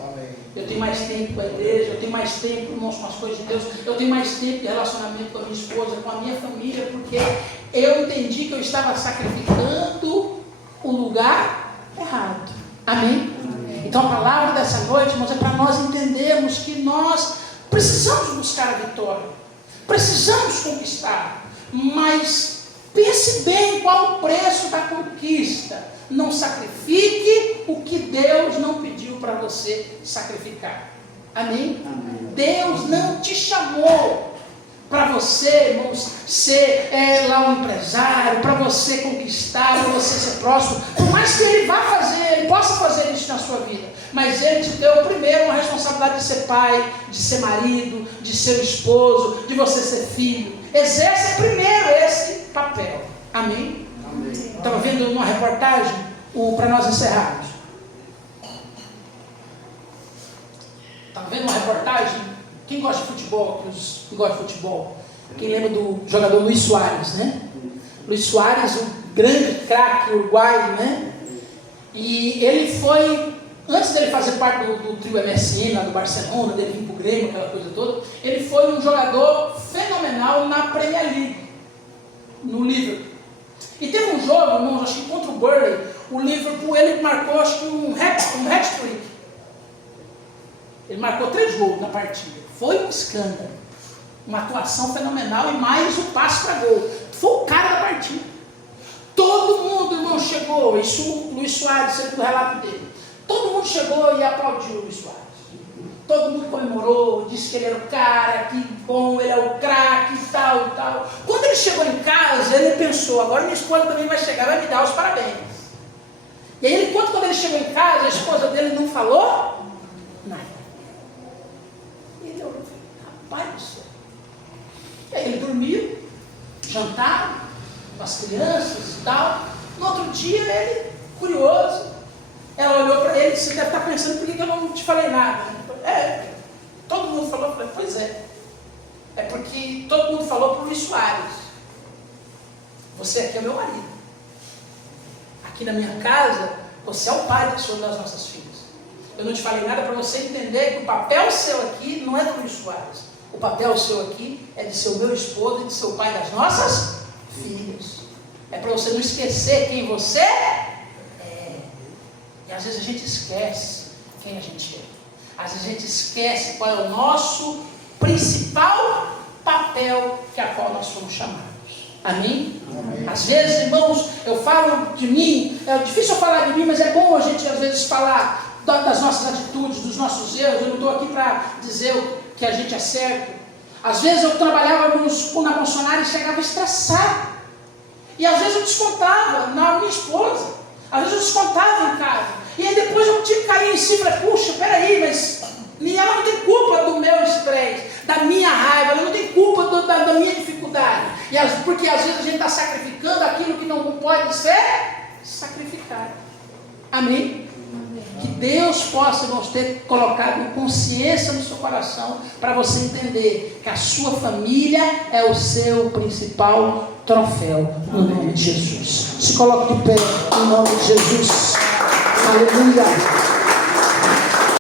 Eu tenho mais tempo com a igreja, eu tenho mais tempo com as coisas de Deus, eu tenho mais tempo de relacionamento com a minha esposa, com a minha família, porque eu entendi que eu estava sacrificando o lugar errado. Amém? Então a palavra dessa noite, irmãos, é para nós entendermos que nós precisamos buscar a vitória, precisamos conquistar, mas pense bem qual o preço da conquista. Não sacrifique o que Deus não pediu para você sacrificar. Amém? Amém. Deus não te chamou para você, irmãos, ser lá um empresário, para você conquistar, para você ser próximo. Por mais que Ele vá fazer, Ele possa fazer isso na sua vida, mas Ele te deu primeiro uma responsabilidade de ser pai, de ser marido, de ser esposo, de você ser filho. Exerça primeiro esse papel. Amém? Estava vendo uma reportagem, para nós encerrarmos. Estava vendo uma reportagem, quem gosta de futebol, quem gosta de futebol, quem lembra do jogador Luis Soares, né? Luis Soares, um grande craque uruguaio, né? E ele foi, antes dele fazer parte do trio MSN, lá do Barcelona, dele vir para o Grêmio, aquela coisa toda, ele foi um jogador fenomenal na Premier League, no Liverpool. E teve um jogo, irmãos, acho que contra o Burnley, o Liverpool, ele marcou, acho que um hat-trick. Ele marcou 3 gols na partida. Foi um escândalo. Uma atuação fenomenal e mais um passe para gol. Foi o cara da partida. Todo mundo, irmão, chegou. Isso o Luis Soares, sempre o relato dele. Todo mundo chegou e aplaudiu o Luis Soares. Todo mundo comemorou, disse que ele era o cara, que bom, ele é o craque e tal e tal. Quando ele chegou em casa, ele pensou, agora minha esposa também vai chegar, vai me dar os parabéns. E aí, quando ele chegou em casa, a esposa dele não falou nada. E ele olhou e falou, rapaz do céu. E aí ele dormiu, jantaram com as crianças e tal. No outro dia, ele, curioso, ela olhou para ele e disse, você deve estar pensando, por que eu não te falei nada? Todo mundo falou, eu falei, pois é. É porque todo mundo falou para o Luis Soares, você aqui é meu marido. Aqui na minha casa, você é o pai das nossas filhas. Eu não te falei nada para você entender que o papel seu aqui não é do Luis Soares. O papel seu aqui é de ser o meu esposo e de ser o pai das nossas filhas. É para você não esquecer quem você é. E às vezes a gente esquece quem a gente é. Às vezes a gente esquece qual é o nosso principal papel que a qual nós fomos chamados. Amém? Às vezes, irmãos, eu falo de mim, é difícil eu falar de mim, mas é bom a gente às vezes falar das nossas atitudes, dos nossos erros. Eu não estou aqui para dizer que a gente é certo. Às vezes eu trabalhava na concessionária e chegava estressado. E às vezes eu descontava na minha esposa. Às vezes eu descontava em casa. E aí depois eu tinha que cair em si e falei, puxa, peraí, mas ela não tem culpa do meu estresse, da minha raiva, ela não tem culpa da minha dificuldade. Porque às vezes a gente está sacrificando aquilo que não pode ser sacrificado. Amém? Que Deus possa, irmãos, ter colocado consciência no seu coração para você entender que a sua família é o seu principal troféu, no nome de Jesus. Se coloque de pé, em nome de Jesus. Aleluia.